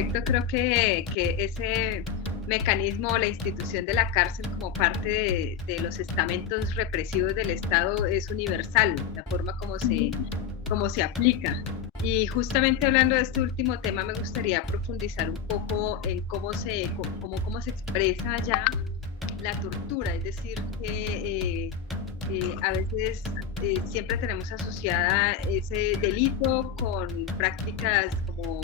efecto creo que ese mecanismo o la institución de la cárcel como parte de los estamentos represivos del Estado es universal, la forma como se aplica. Y justamente hablando de este último tema, me gustaría profundizar un poco en cómo se expresa ya la tortura, es decir, que a veces siempre tenemos asociada ese delito con prácticas como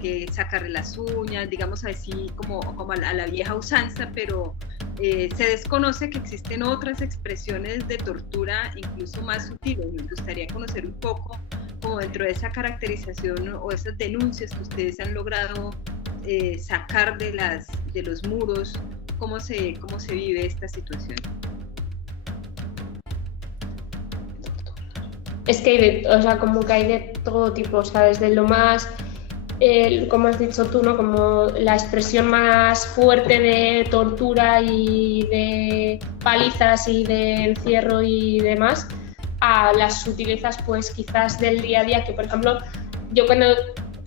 que sacarle las uñas, digamos así, como a la vieja usanza, pero se desconoce que existen otras expresiones de tortura incluso más sutiles. Me gustaría conocer un poco, como dentro de esa caracterización o esas denuncias que ustedes han logrado sacar de los muros, cómo se vive esta situación. Es que como que hay de todo tipo, o sea, desde lo más, como has dicho tú, ¿no? Como la expresión más fuerte de tortura y de palizas y de encierro y demás, a las sutilezas pues quizás del día a día, que por ejemplo, yo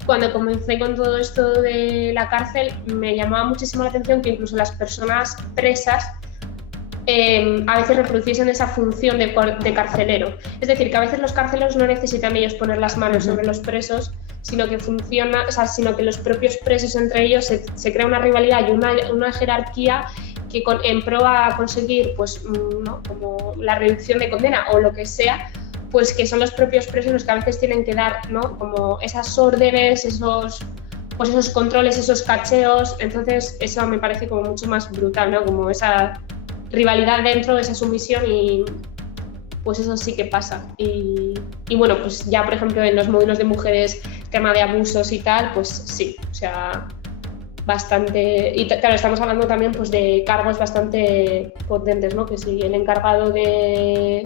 cuando comencé con todo esto de la cárcel me llamaba muchísimo la atención que incluso las personas presas a veces reproduciesen esa función de carcelero. Es decir, que a veces los carceleros no necesitan ellos poner las manos sobre los presos, sino que sino que los propios presos entre ellos se crea una rivalidad y una jerarquía que en pro a conseguir pues, ¿no? como la reducción de condena o lo que sea, pues que son los propios presos los que a veces tienen que dar, ¿no? como esas órdenes, esos controles, esos cacheos. Entonces eso me parece como mucho más brutal, ¿no? Como esa rivalidad dentro de esa sumisión y pues eso sí que pasa. Y bueno, pues ya por ejemplo en los módulos de mujeres, tema de abusos y tal, pues sí, o sea, bastante. Y claro, estamos hablando también pues de cargos bastante potentes, ¿no? Que si el encargado de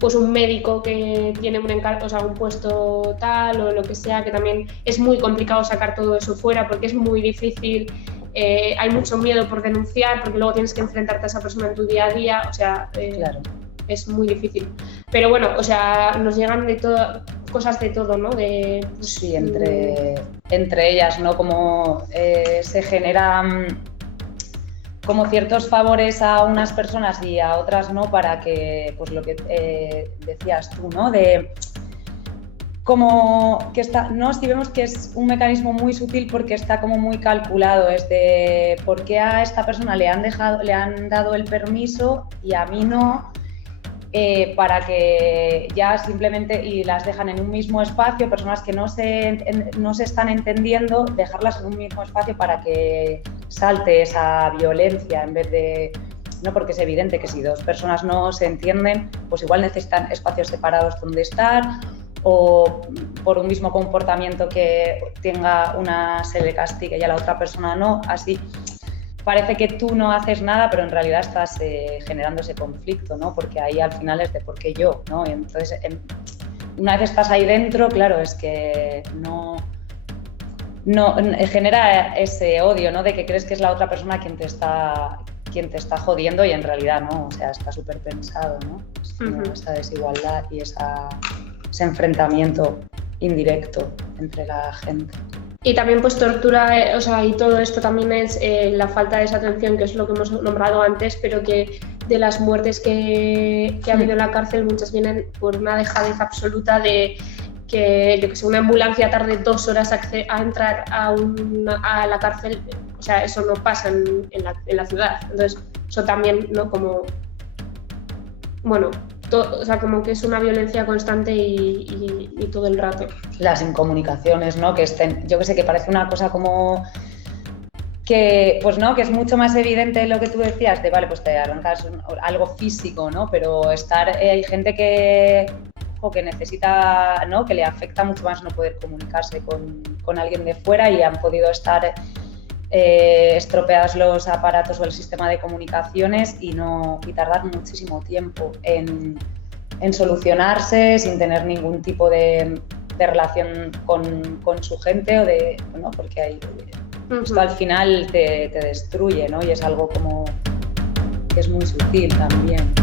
pues un médico que tiene un puesto tal o lo que sea, que también es muy complicado sacar todo eso fuera porque es muy difícil. Hay mucho miedo por denunciar porque luego tienes que enfrentarte a esa persona en tu día a día, o sea, claro. Es muy difícil. Pero bueno, o sea, nos llegan de todo, cosas de todo, ¿no? Sí, entre ellas, ¿no? Como se generan como ciertos favores a unas personas y a otras no, para que, pues lo que decías tú, ¿no? De como que está, no, si vemos que es un mecanismo muy sutil porque está como muy calculado, es de por qué a esta persona le han dado el permiso y a mí no, para que ya simplemente, y las dejan en un mismo espacio, personas que no se están entendiendo, dejarlas en un mismo espacio para que salte esa violencia en vez de... No, porque es evidente que si dos personas no se entienden, pues igual necesitan espacios separados donde estar, o por un mismo comportamiento que tenga una se le castigue y a la otra persona no, así parece que tú no haces nada, pero en realidad estás generando ese conflicto, ¿no? Porque ahí al final es de por qué yo, ¿no? Y entonces, una vez estás ahí dentro, claro, es que no genera ese odio, ¿no? De que crees que es la otra persona quien te está jodiendo y en realidad no, o sea, está súper pensado, ¿no? Esa desigualdad y ese enfrentamiento indirecto entre la gente. Y también pues tortura, o sea, y todo esto también es la falta de esa atención, que es lo que hemos nombrado antes, pero que de las muertes que ha habido en la cárcel, muchas vienen por una dejadez absoluta de que, yo que sé, una ambulancia tarde 2 horas a entrar a la cárcel, o sea, eso no pasa en la ciudad. Entonces, eso también, ¿no? Como, bueno, o sea, como que es una violencia constante y todo el rato. Las incomunicaciones, ¿no? Que estén, yo que sé, que parece una cosa como que, pues no, que es mucho más evidente lo que tú decías, de vale, pues te arrancas algo físico, ¿no? Pero hay gente que necesita, ¿no? Que le afecta mucho más no poder comunicarse con alguien de fuera y han podido estar estropeados los aparatos o el sistema de comunicaciones y tardar muchísimo tiempo en solucionarse sin tener ningún tipo de relación con su gente o de, ¿no? Porque esto al final te destruye, ¿no? Y es algo como que es muy sutil también.